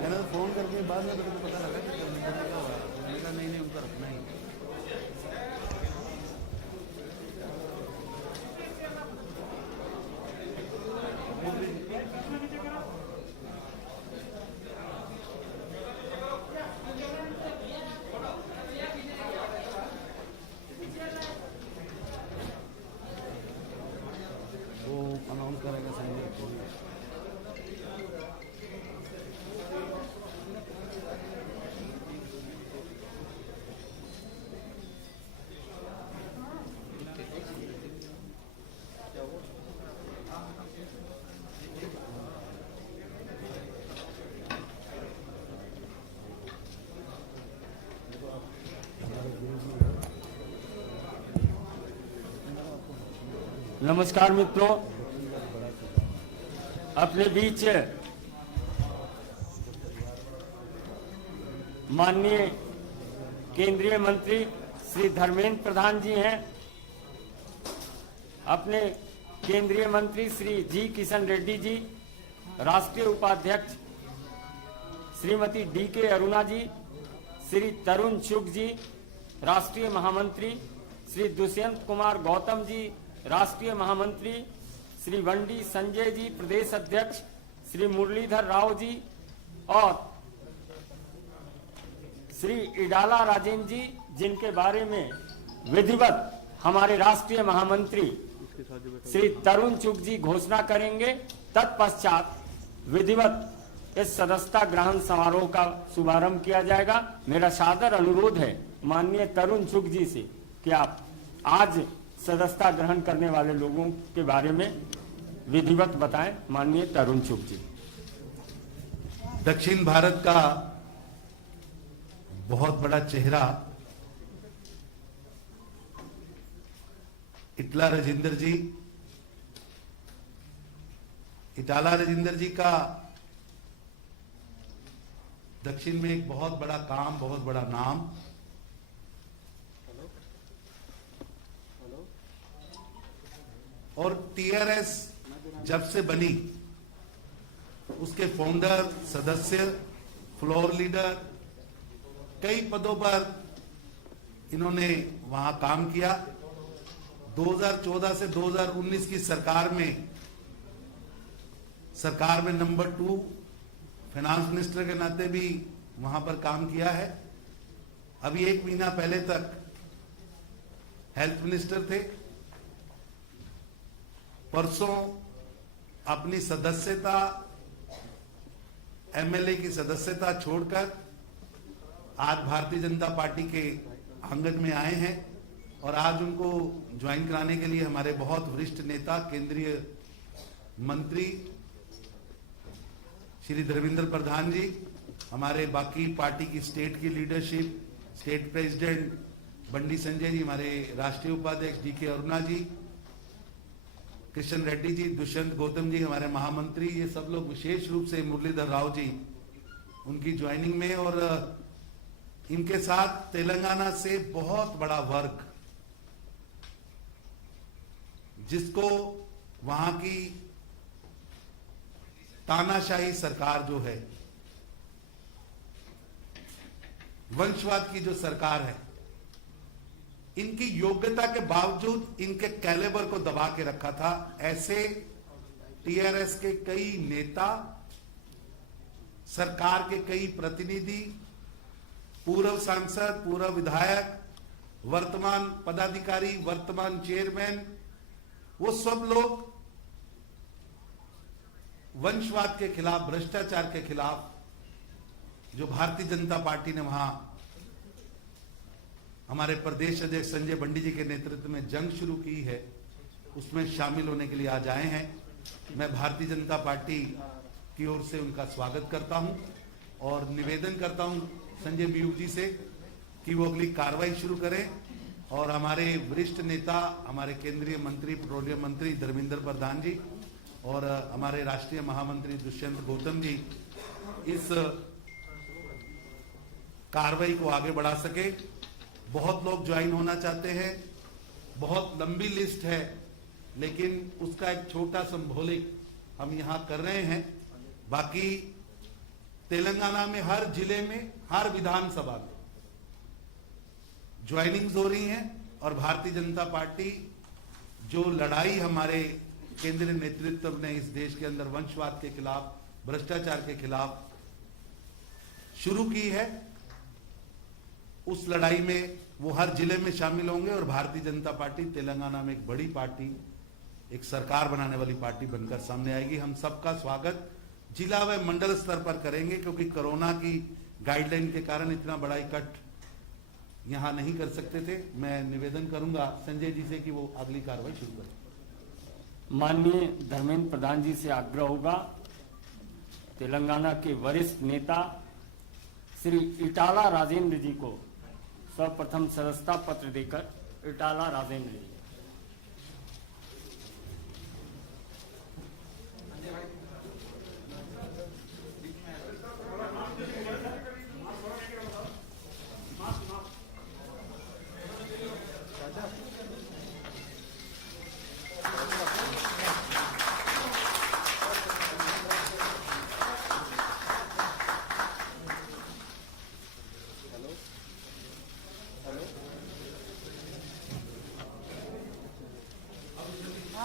मैंने तो फोन करके बाद में तो पता लगा कि क्या हुआ। मैंने कहा नहीं उनका रखना ही। वो अनाउंस करेगा संजय को। नमस्कार मित्रों, अपने बीच माननीय केंद्रीय मंत्री श्री धर्मेंद्र प्रधान जी हैं। अपने केंद्रीय मंत्री श्री जी किशन रेड्डी जी, राष्ट्रीय उपाध्यक्ष श्रीमती डी.के. अरुणा जी, श्री तरुण चुग जी, राष्ट्रीय महामंत्री श्री दुष्यंत कुमार गौतम जी, राष्ट्रीय महामंत्री श्री वंडी संजय जी, प्रदेश अध्यक्ष श्री मुरलीधर राव जी और श्री इडाला राजेंद्र जी, जिनके बारे में विधिवत हमारे राष्ट्रीय महामंत्री श्री तरुण चुग जी घोषणा करेंगे। तत्पश्चात विधिवत इस सदस्यता ग्रहण समारोह का शुभारंभ किया जाएगा। मेरा सादर अनुरोध है माननीय तरुण चुग जी से कि आप आज सदस्यता ग्रहण करने वाले लोगों के बारे में विधिवत बताएं। माननीय तरुण चुग जी। दक्षिण भारत का बहुत बड़ा चेहरा इटाला राजेंद्र जी का दक्षिण में एक बहुत बड़ा काम, बहुत बड़ा नाम। और टीआरएस जब से बनी उसके फाउंडर, सदस्य, फ्लोर लीडर, कई पदों पर इन्होंने वहां काम किया। 2014 से 2019 की सरकार में नंबर 2 फाइनेंस मिनिस्टर के नाते भी वहां पर काम किया है। अभी 1 महीना पहले तक हेल्थ मिनिस्टर थे। परसों अपनी सदस्यता, एमएलए की सदस्यता छोड़कर आज भारतीय जनता पार्टी के आंगन में आए हैं और आज उनको ज्वाइन कराने के लिए हमारे बहुत वरिष्ठ नेता, केंद्रीय मंत्री श्री धर्मेंद्र प्रधान जी, हमारे बाकी पार्टी की स्टेट की लीडरशिप, स्टेट प्रेसिडेंट बंडी संजय जी, हमारे राष्ट्रीय उपाध्यक्ष डी.के. अरुणा जी, किशन रेड्डी जी, दुष्यंत गौतम जी, हमारे महामंत्री, ये सब लोग, विशेष रूप से मुरलीधर राव जी उनकी ज्वाइनिंग में, और इनके साथ तेलंगाना से बहुत बड़ा वर्ग, जिसको वहां की तानाशाही सरकार जो है, वंशवाद की जो सरकार है, इनकी योग्यता के बावजूद इनके कैलेबर को दबा के रखा था। ऐसे टीआरएस के कई नेता, सरकार के कई प्रतिनिधि, पूर्व सांसद, पूर्व विधायक, वर्तमान पदाधिकारी, वर्तमान चेयरमैन, वो सब लोग वंशवाद के खिलाफ, भ्रष्टाचार के खिलाफ जो भारतीय जनता पार्टी ने वहां हमारे प्रदेश अध्यक्ष संजय बंडी जी के नेतृत्व में जंग शुरू की है, उसमें शामिल होने के लिए आज आए हैं। मैं भारतीय जनता पार्टी की ओर से उनका स्वागत करता हूं और निवेदन करता हूं संजय बीयू जी से कि वो अगली कार्रवाई शुरू करें और हमारे वरिष्ठ नेता, हमारे केंद्रीय मंत्री, पेट्रोलियम मंत्री धर्मेंद्र प्रधान जी और हमारे राष्ट्रीय महामंत्री दुष्यंत गौतम जी इस कार्रवाई को आगे बढ़ा सके। बहुत लोग ज्वाइन होना चाहते हैं, बहुत लंबी लिस्ट है, लेकिन उसका एक छोटा सिंबॉलिक हम यहाँ कर रहे हैं। बाकी तेलंगाना में हर जिले में, हर विधानसभा में ज्वाइनिंग्स हो रही हैं और भारतीय जनता पार्टी जो लड़ाई हमारे केंद्रीय नेतृत्व ने इस देश के अंदर वंशवाद के खिलाफ, भ्रष्टाचार के खिलाफ शुरू की है, उस लड़ाई में वो हर जिले में शामिल होंगे और भारतीय जनता पार्टी तेलंगाना में एक बड़ी पार्टी, एक सरकार बनाने वाली पार्टी बनकर सामने आएगी। हम सबका स्वागत जिला व मंडल स्तर पर करेंगे, क्योंकि कोरोना की गाइडलाइन के कारण इतना बड़ा इकट्ठ यहां नहीं कर सकते थे। मैं निवेदन करूंगा संजय जी से कि वो अगली कार्रवाई शुरू करें। माननीय धर्मेंद्र प्रधान जी से आग्रह होगा तेलंगाना के वरिष्ठ नेता श्री इटाला राजेंद्र जी को सर्वप्रथम सदस्यता पत्र देकर, इटाला राजेंद्र जी।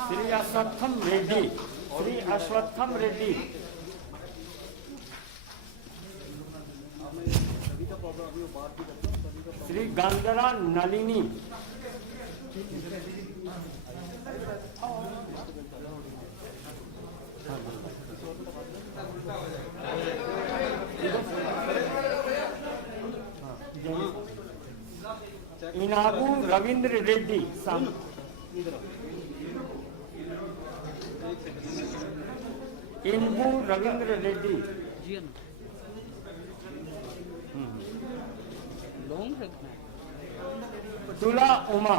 श्री अश्वत्थम रेड्डी, श्री अश्वत्थम रेड्डी, श्री गांधरा नलिनी, इनागू रविंद्र रेड्डी, इनबू रविंद्र रेड्डी, तुला उमा,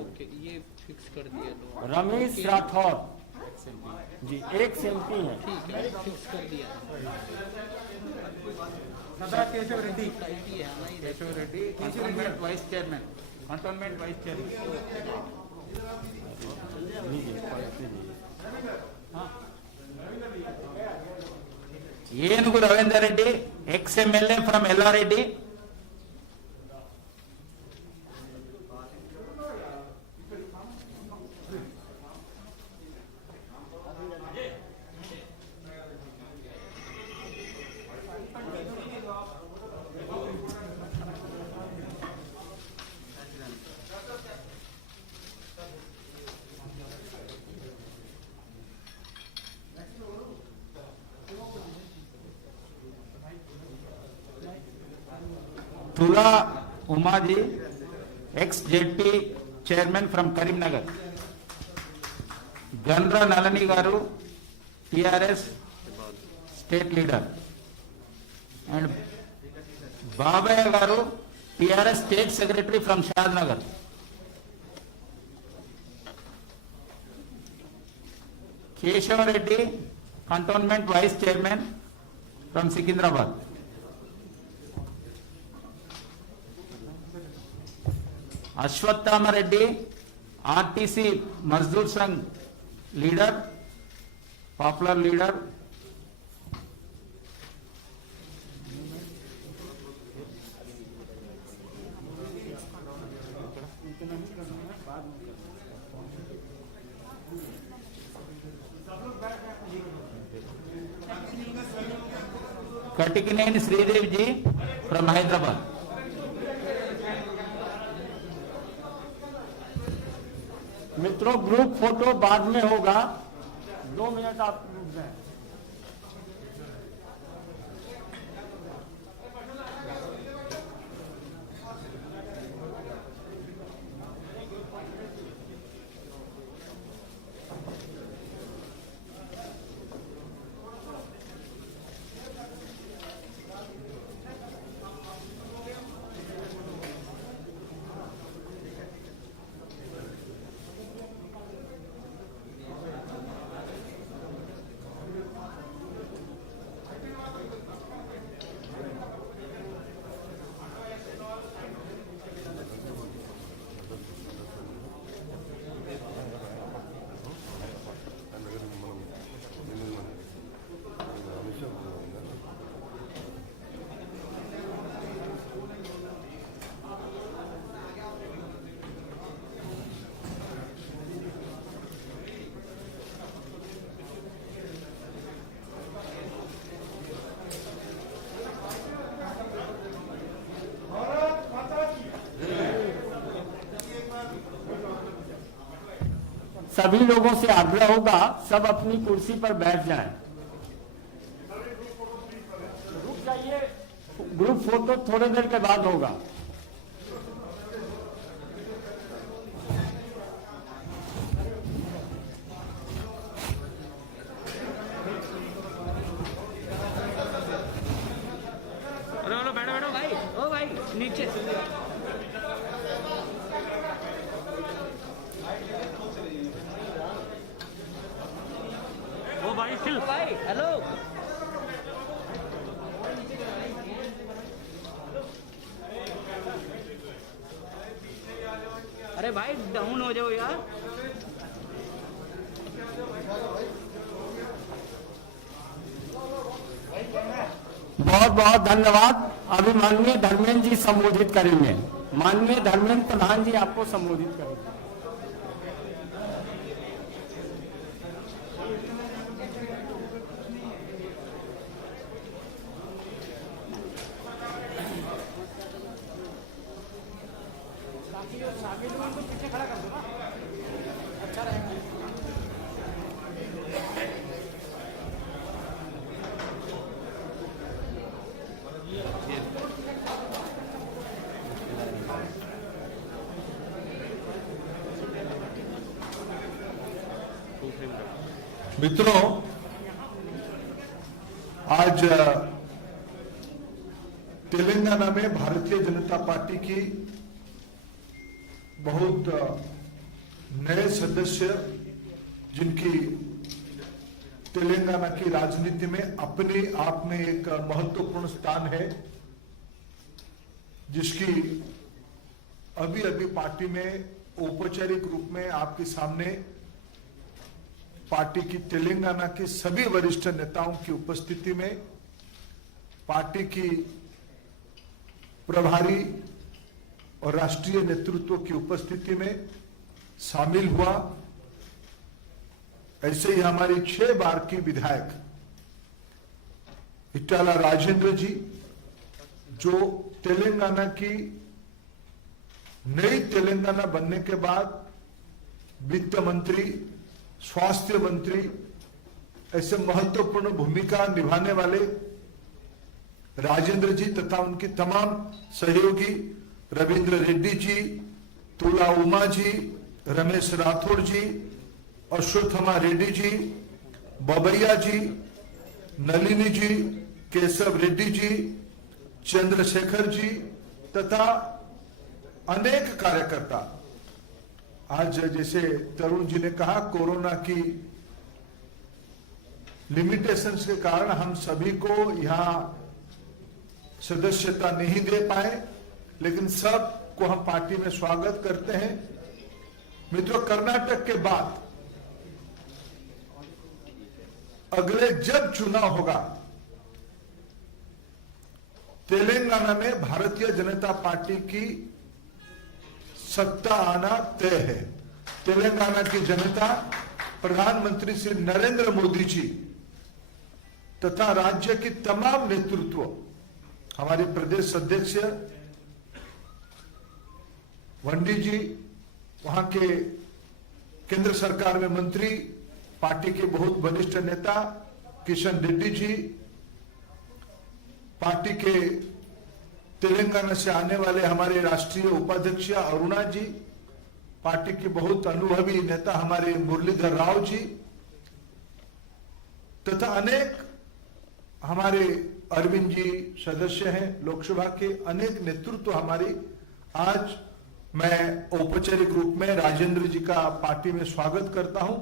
ओके, ये फिक्स कर दिया। रमेश राठौर जी, एक एमपी है। ठीक है, फिक्स कर दिया। Keshav Reddy, Keshav Reddy, cantonment vice chairman, cantonment vice chairman. Enugu Ravinder Reddy, ex MLA from Yellareddy. Tula Umaji, ex ZP chairman from Karimnagar. Gandra Nalini garu, TRS state leader. And Babaiah garu, TRS state secretary from Shadnagar. Keshav Reddy, cantonment vice chairman from Secunderabad. Ashwathama Reddy, RTC Mazdoor Sangh leader, popular leader. Katikineni Sridev ji from Hyderabad. मित्रों, group photo बाद में होगा, 2 मिनट आप रुक जाएं। सभी लोगों से आग्रह होगा सब अपनी कुर्सी पर बैठ जाएं। रुक जाइए, ग्रुप फोटो थोड़ी देर के बाद होगा। बैठो बैठो भाई, ओ भाई नीचे। ओ भाई चिल भाई, हेलो। अरे भाई डाउन हो जाओ यार। बहुत बहुत धन्यवाद। अभी माननीय धर्मेंद्र जी संबोधित करेंगे। माननीय धर्मेंद्र प्रधान जी आपको संबोधित करेंगे। मित्रों, आज तेलंगाना में भारतीय जनता पार्टी की बहुत नए सदस्य, जिनकी तेलंगाना की राजनीति में अपने आप में एक महत्वपूर्ण स्थान है, जिसकी अभी अभी पार्टी में औपचारिक रूप में आपके सामने पार्टी की तेलंगाना के सभी वरिष्ठ नेताओं की उपस्थिति में, पार्टी की प्रभारी और राष्ट्रीय नेतृत्व की उपस्थिति में शामिल हुआ। ऐसे ही हमारी 6 बार की विधायक इटाला राजेंद्र जी, जो तेलंगाना की नई तेलंगाना बनने के बाद वित्त मंत्री, स्वास्थ्य मंत्री ऐसे महत्वपूर्ण भूमिका निभाने वाले राजेंद्र जी तथा उनकी तमाम सहयोगी रविंद्र रेड्डी जी, तुला उमा जी, रमेश राठौड़ जी, अश्वत्थमा रेड्डी जी, बबैया जी, नलिनी जी, केशव रेड्डी जी, चंद्रशेखर जी तथा अनेक कार्यकर्ता। आज जैसे तरुण जी ने कहा, कोरोना की लिमिटेशंस के कारण हम सभी को यहां सदस्यता नहीं दे पाए, लेकिन सबको हम पार्टी में स्वागत करते हैं। मित्रों, कर्नाटक के बाद अगले जब चुनाव होगा, तेलंगाना में भारतीय जनता पार्टी की सत्ता आना तय है। तेलंगाना की जनता प्रधानमंत्री श्री नरेंद्र मोदी जी तथा राज्य की तमाम नेतृत्व, हमारे प्रदेश अध्यक्ष वंडी जी, वहां के केंद्र सरकार में मंत्री, पार्टी के बहुत वरिष्ठ नेता किशन रेड्डी जी, पार्टी के तेलंगाना से आने वाले हमारे राष्ट्रीय उपाध्यक्ष अरुणा जी, पार्टी के बहुत अनुभवी नेता हमारे मुरलीधर राव जी तथा अनेक हमारे अरविंद जी सदस्य हैं लोकसभा के, अनेक नेतृत्व हमारी। आज मैं औपचारिक रूप में राजेंद्र जी का पार्टी में स्वागत करता हूं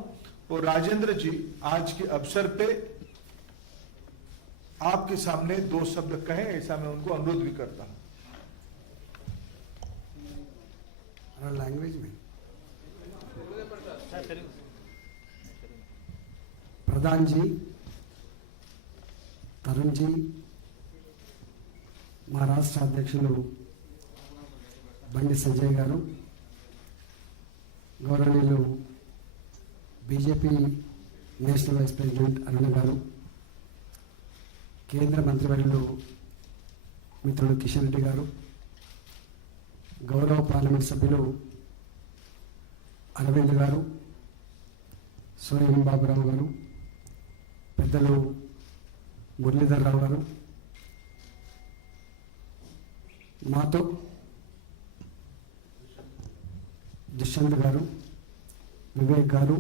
और राजेंद्र जी आज के अवसर पे आपके सामने 2 शब्द कहें, ऐसा मैं उनको अनुरोध भी करता हूं। लैंग्वेज में प्रधान जी, तरुण जी, మా రాష్ట్ర అధ్యక్షులు బండి సంజయ్ గారు, గౌరవనీయులు బీజేపీ నేషనల్ వైస్ ప్రెసిడెంట్ అరుణ గారు, కేంద్ర మంత్రివర్యులు మిత్రుడు కిషన్ రెడ్డి గారు, గౌరవ పార్లమెంట్ సభ్యులు అరవింద్ గారు, సోయం బాబురావు గారు, పెద్దలు మురళీధర్ రావు గారు, మాతో దుష్యంత్ గారు, వివేక్ గారు,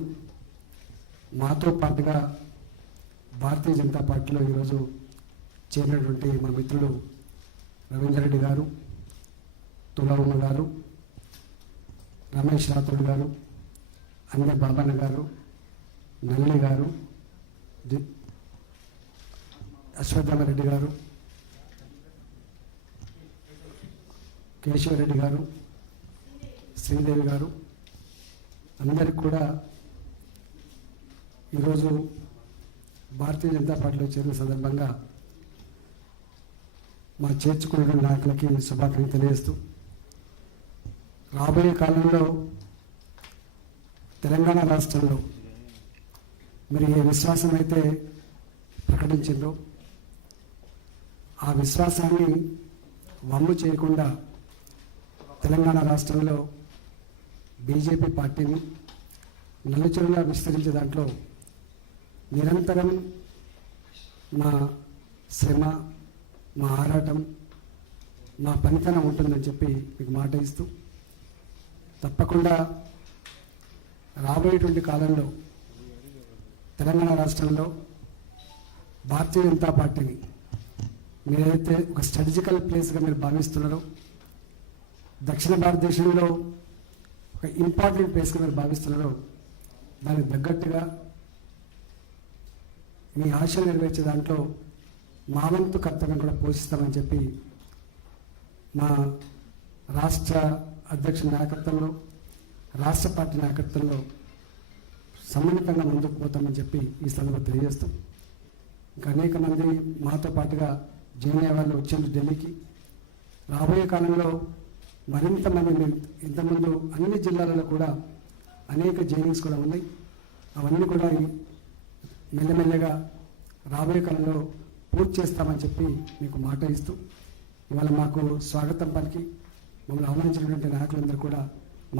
మాతో పాటుగా భారతీయ జనతా పార్టీలో ఈరోజు చేరినటువంటి మా మిత్రులు రవీందర్ రెడ్డి గారు, తులవమ్మ గారు, రమేష్ రాథోడ్ గారు, అందే బాబన్న గారు, నల్లి గారు, అశ్వత్థామరెడ్డి గారు, కేశవరెడ్డి గారు, శ్రీదేవి గారు, అందరికి కూడా ఈరోజు భారతీయ జనతా పార్టీలో చేరిన సందర్భంగా మా చేర్చుకున్న నాయకులకి శుభాకాంక్షలు తెలియజేస్తూ, రాబోయే కాలంలో తెలంగాణ రాష్ట్రంలో మరి ఏ విశ్వాసం అయితే ప్రకటించిందో ఆ విశ్వాసాన్ని వమ్ము చేయకుండా తెలంగాణ రాష్ట్రంలో బీజేపీ పార్టీని నలుచెరువులా విస్తరించే దాంట్లో నిరంతరం మా శ్రమ, మా ఆరాటం, మా పనితనం ఉంటుందని చెప్పి మీకు మాట ఇస్తూ, తప్పకుండా రాబోయేటువంటి కాలంలో తెలంగాణ రాష్ట్రంలో భారతీయ జనతా పార్టీని మీరైతే ఒక స్ట్రాటజికల్ ప్లేస్గా మీరు భావిస్తున్నారో, దక్షిణ భారతదేశంలో ఒక ఇంపార్టెంట్ ప్లేస్గా మీరు భావిస్తున్నారో, దానికి తగ్గట్టుగా మీ ఆశలు నెరవేర్చే దాంట్లో మా వంతు కర్తవ్యం కూడా పోషిస్తామని చెప్పి మా రాష్ట్ర అధ్యక్షుల నాయకత్వంలో, రాష్ట్ర పార్టీ నాయకత్వంలో సమ్మిళితంగా ముందుకు పోతామని చెప్పి ఈ సందర్భంగా తెలియజేస్తాం. ఇంకా అనేక మంది మాతో పాటుగా జాయిన్ అయ్యే వాళ్ళు వచ్చారు ఢిల్లీకి. రాబోయే కాలంలో మరింత మంది, ఇంతకుముందు అన్ని జిల్లాలలో కూడా అనేక జైనింగ్స్ కూడా ఉన్నాయి. అవన్నీ కూడా మెల్లమెల్లగా రాబోయే కాలంలో పూర్తి చేస్తామని చెప్పి మీకు మాట ఇస్తూ, ఇవాళ మాకు స్వాగతం పలికి మమ్మల్ని ఆహ్వానించినటువంటి నాయకులందరూ కూడా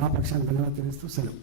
మా పక్షాన్ని ధన్యవాదాలు తెలుస్తూ సెలవు.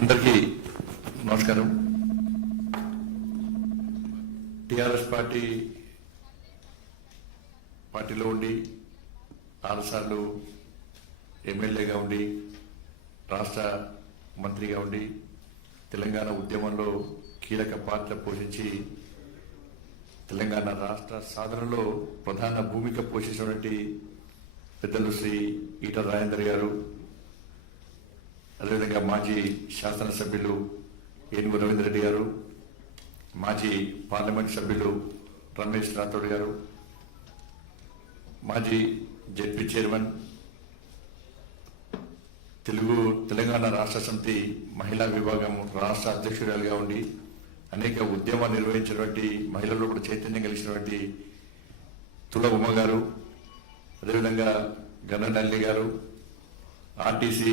అందరికీ నమస్కారం. టిఆర్ఎస్ పార్టీలో ఉండి 6 సార్లు ఎమ్మెల్యేగా ఉండి రాష్ట్ర మంత్రిగా ఉండి తెలంగాణ ఉద్యమంలో కీలక పాత్ర పోషించి తెలంగాణ రాష్ట్ర సాధనలో ప్రధాన భూమిక పోషించినటువంటి పెద్దలు శ్రీ ఈటల రాజేందర్ గారు, అదేవిధంగా మాజీ శాసనసభ్యులు ఏనుగు రవీందర్ రెడ్డి గారు, మాజీ పార్లమెంట్ సభ్యులు రమేష్ రాథోడ్ గారు, మాజీ జెడ్పీ చైర్మన్, తెలంగాణ రాష్ట్ర సమితి మహిళా విభాగం రాష్ట్ర అధ్యక్షురాలుగా ఉండి అనేక ఉద్యమాలు నిర్వహించినటువంటి మహిళల్లో కూడా చైతన్యం కలిగినటువంటి తుల ఉమ్మ గారు, అదేవిధంగా గన్ననల్లి గారు, ఆర్టీసీ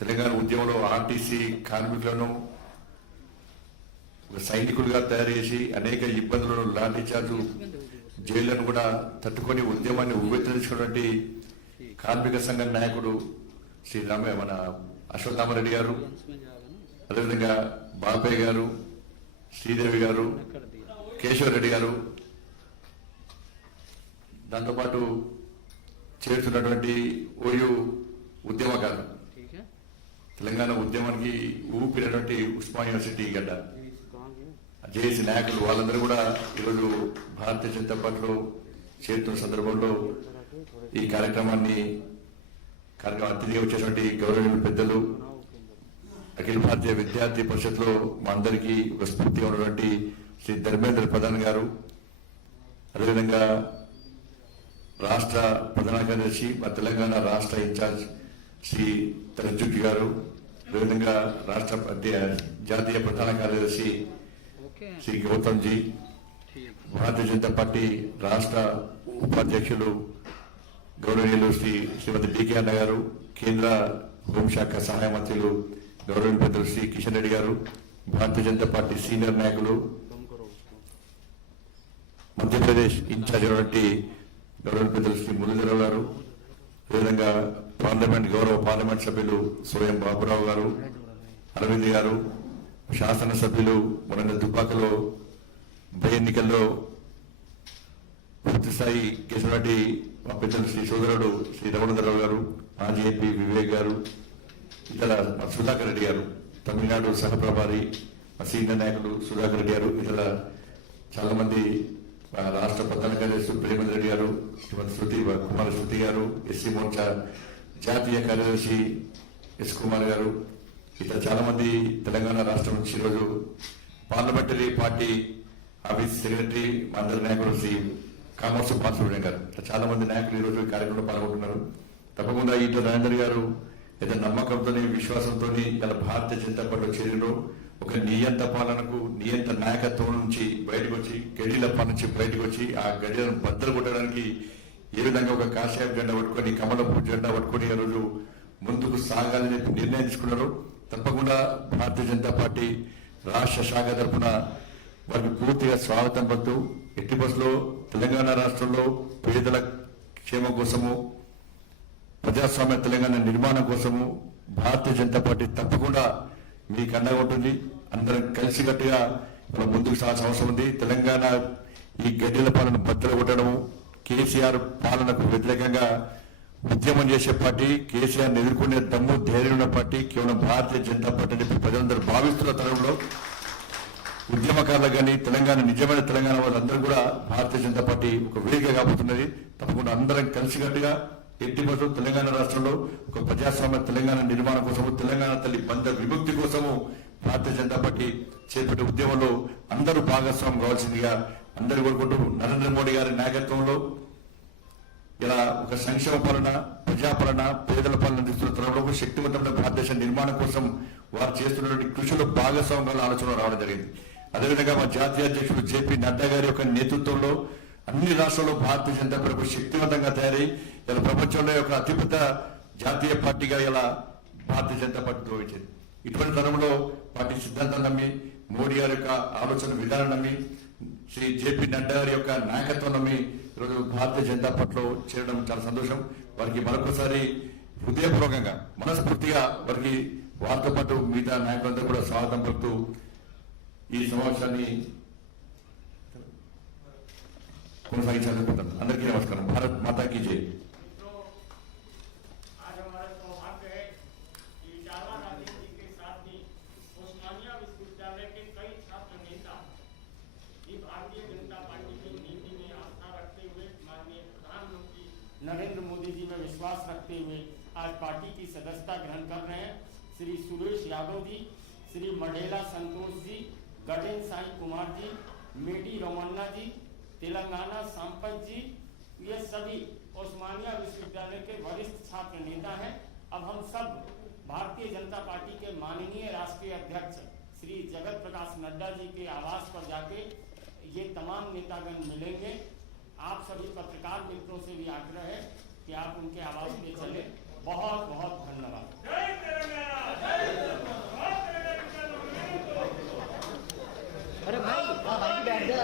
తెలంగాణ ఉద్యమంలో ఆర్టీసీ కార్మికులను ఒక సైనికులుగా తయారు చేసి అనేక ఇబ్బందులను, లాఠీ చార్జు, జైళ్లను కూడా తట్టుకొని ఉద్యమాన్ని ఉవ్వెత్తించుకున్నటువంటి కార్మిక సంఘ నాయకుడు శ్రీ మన అశ్వత్థామరెడ్డి గారు, అదేవిధంగా బాబాయ్ గారు, శ్రీదేవి గారు, కేశవరెడ్డి గారు, దాంతోపాటు చేరుతున్నటువంటి ఓయూ ఉద్యమకారు, తెలంగాణ ఉద్యమానికి ఊపినటువంటి ఉస్మాన్ యూనివర్సిటీ గడ్డ జేఏసీ నాయకులు, వాళ్ళందరూ కూడా ఈరోజు భారతీయ జనతా పార్టీలో చేరుతున్న సందర్భంలో ఈ కార్యక్రమాన్ని అతిథిగా వచ్చేటువంటి గౌరవనీయులు పెద్దలు, అఖిల భారతీయ విద్యార్థి పరిషత్లో మా అందరికీ ఒక స్ఫూర్తిగా ఉన్నటువంటి శ్రీ ధర్మేంద్ర ప్రధాన్ గారు, అదేవిధంగా రాష్ట్ర ప్రధాన కార్యదర్శి, మా తెలంగాణ రాష్ట్ర ఇన్ఛార్జ్ శ్రీ తరంజుకి గారు, అదేవిధంగా రాష్ట్ర జాతీయ ప్రధాన కార్యదర్శి శ్రీ గౌతమ్ జీ, భారతీయ జనతా పార్టీ రాష్ట్ర ఉపాధ్యక్షులు గౌరవనీయులు శ్రీమతి డికే అన్న గారు, కేంద్ర హోంశాఖ సహాయ మంత్రులు గౌరవనీయులు పెద్దలు శ్రీ కిషన్ రెడ్డి గారు, భారతీయ జనతా పార్టీ సీనియర్ నాయకులు, మధ్యప్రదేశ్ ఇన్ఛార్జ్ అయినటువంటి గౌరవనీయులు పెద్దలు శ్రీ మురళీధరరావు గారు, అదేవిధంగా గౌరవ పార్లమెంట్ సభ్యులు సోయం బాబురావు గారు, అరవింద్ గారు, శాసనసభ్యులు మొన్న దుబ్బాకలో ఉప ఎన్నికల్లో పూర్తి స్థాయి కేశవరెడ్డి మా పెద్దలు శ్రీ సోదరుడు శ్రీ రమణధరరావు గారు, మాజీ ఎంపీ వివేక్ గారు, ఇతర సుధాకర్ రెడ్డి గారు, తమిళనాడు సహప్రభారి సీనియర్ నాయకులు సుధాకర్ రెడ్డి గారు, ఇతర చాలా మంది రాష్ట్ర ప్రధాన కార్యదర్శి ప్రేమేంద్ర రెడ్డి గారు, శ్రీమతి కుమార్ శృతి గారు, ఎస్సీ మోర్చా జాతీయ కార్యదర్శి ఎస్ కుమార్ గారు, ఇతర చాలా మంది తెలంగాణ రాష్ట్రం నుంచి ఈరోజు పార్లమెంటరీ పార్టీ ఆఫీస్ సెక్రటరీ అందరి నాయకులు శ్రీ కామర్స్ బాలసుబ్రహ్మణ్యం గారు, చాలా మంది నాయకులు ఈరోజు ఈ కార్యక్రమంలో పాల్గొంటున్నారు. తప్పకుండా ఈటల రాజేందర్ గారు ఏదో నమ్మకంతో విశ్వాసంతో ఇలా భారతీయ జనతా పార్టీ చేరిలో ఒక నియంత పాలనకు నియంత నాయకత్వం నుంచి బయటకు వచ్చి గడిల పాలన నుంచి బయటకు వచ్చి ఆ గడిలను బద్దలు కొట్టడానికి ఏ విధంగా ఒక కాషాయ జెండా పట్టుకొని కమలపు జెండా పట్టుకొని ఈ రోజు ముందుకు సాగాలని నిర్ణయం తీసుకున్నారు. తప్పకుండా భారతీయ జనతా పార్టీ రాష్ట్ర శాఖ తరఫున వారికి పూర్తిగా స్వాగతం పలుకుతూ ఎట్టి బస్సులో తెలంగాణ రాష్ట్రంలో పేదల క్షేమం కోసము ప్రజాస్వామ్య తెలంగాణ నిర్మాణం కోసము భారతీయ జనతా పార్టీ తప్పకుండా మీకు అండగా ఉంటుంది. అందరం కలిసికట్టుగా మనం ముందుకు సాగాల్సిన అవసరం ఉంది. తెలంగాణ ఈ గడ్డల పాలన బద్దలు కొట్టడము, కేసీఆర్ పాలనకు వ్యతిరేకంగా ఉద్యమం చేసే పార్టీ, కేసీఆర్ని ఎదుర్కొనే దమ్ము ధైర్యం ఉన్న పార్టీ కేవలం భారతీయ జనతా పార్టీ అని ప్రజలందరూ భావిస్తున్న తరంలో ఉద్యమకారులకు కానీ తెలంగాణ నిజమైన తెలంగాణ వాళ్ళందరూ కూడా భారతీయ జనతా పార్టీ ఒక వేదిక కాబోతున్నది. తప్పకుండా అందరం కలిసికట్టుగా ఎట్టి బస్సు తెలంగాణ రాష్ట్రంలో ఒక ప్రజాస్వామ్య తెలంగాణ నిర్మాణం కోసము, తెలంగాణ తల్లి బంధ విముక్తి కోసము భారతీయ జనతా పార్టీ చేపట్టే ఉద్యమంలో అందరూ భాగస్వామ్యం కావాల్సిందిగా అందరూ కోరుకుంటూ నరేంద్ర మోడీ గారి నాయకత్వంలో ఇలా ఒక సంక్షేమ పాలన, ప్రజాపాలన, పేదల పాలన అందిస్తున్న తరంలో శక్తివంతమైన భారతదేశ నిర్మాణం కోసం వారు చేస్తున్నటువంటి కృషిలో భాగస్వామ్యాల ఆలోచన రావడం జరిగింది. అదేవిధంగా మా జాతీయ అధ్యక్షుడు జేపీ నడ్డా గారి యొక్క నేతృత్వంలో అన్ని రాష్ట్రాల్లో భారతీయ జనతా పార్టీ శక్తివంతంగా తయారై ఇలా ప్రపంచంలో ఒక అతిపెద్ద జాతీయ పార్టీగా ఇలా భారతీయ జనతా పార్టీ గౌరవించింది. ఇటువంటి తరంలో పార్టీ సిద్ధాంతం నమ్మి, మోడీ గారి యొక్క ఆలోచన విధానం నమ్మి, శ్రీ జేపీ నడ్డా గారి యొక్క నాయకత్వం నమ్మి ఈరోజు భారతీయ జనతా పార్టీలో చేరడం చాలా సంతోషం. వారికి మరొకసారి హృదయపూర్వకంగా మనస్ఫూర్తిగా వారికి వారితో పాటు మిగతా నాయకులందరూ కూడా స్వాగతం పలుకుతూ ఈ సమావేశాన్ని కొనసాగించాలనుకుంటున్నాను. అందరికీ నమస్కారం. భారత్ మాతాకి జై. नरेंद्र मोदी जी में विश्वास रखते हुए आज पार्टी की सदस्यता ग्रहण कर रहे हैं श्री सुरेश यादव जी, श्री मढ़ेला संतोष जी, गडेन साई कुमार जी, मेडी रोमन्ना जी, तेलंगाना संपत जी, ये सभी ओस्मानिया विश्वविद्यालय के वरिष्ठ छात्र नेता हैं। अब हम सब भारतीय जनता पार्टी के माननीय राष्ट्रीय अध्यक्ष श्री जगत प्रकाश नड्डा जी के आवास पर जाके ये तमाम नेतागण मिलेंगे। आप सभी पत्रकार मित्रों से भी आग्रह है कि आप उनके आवास पे चले। बहुत बहुत धन्यवाद। अरे भाई बैठ जा।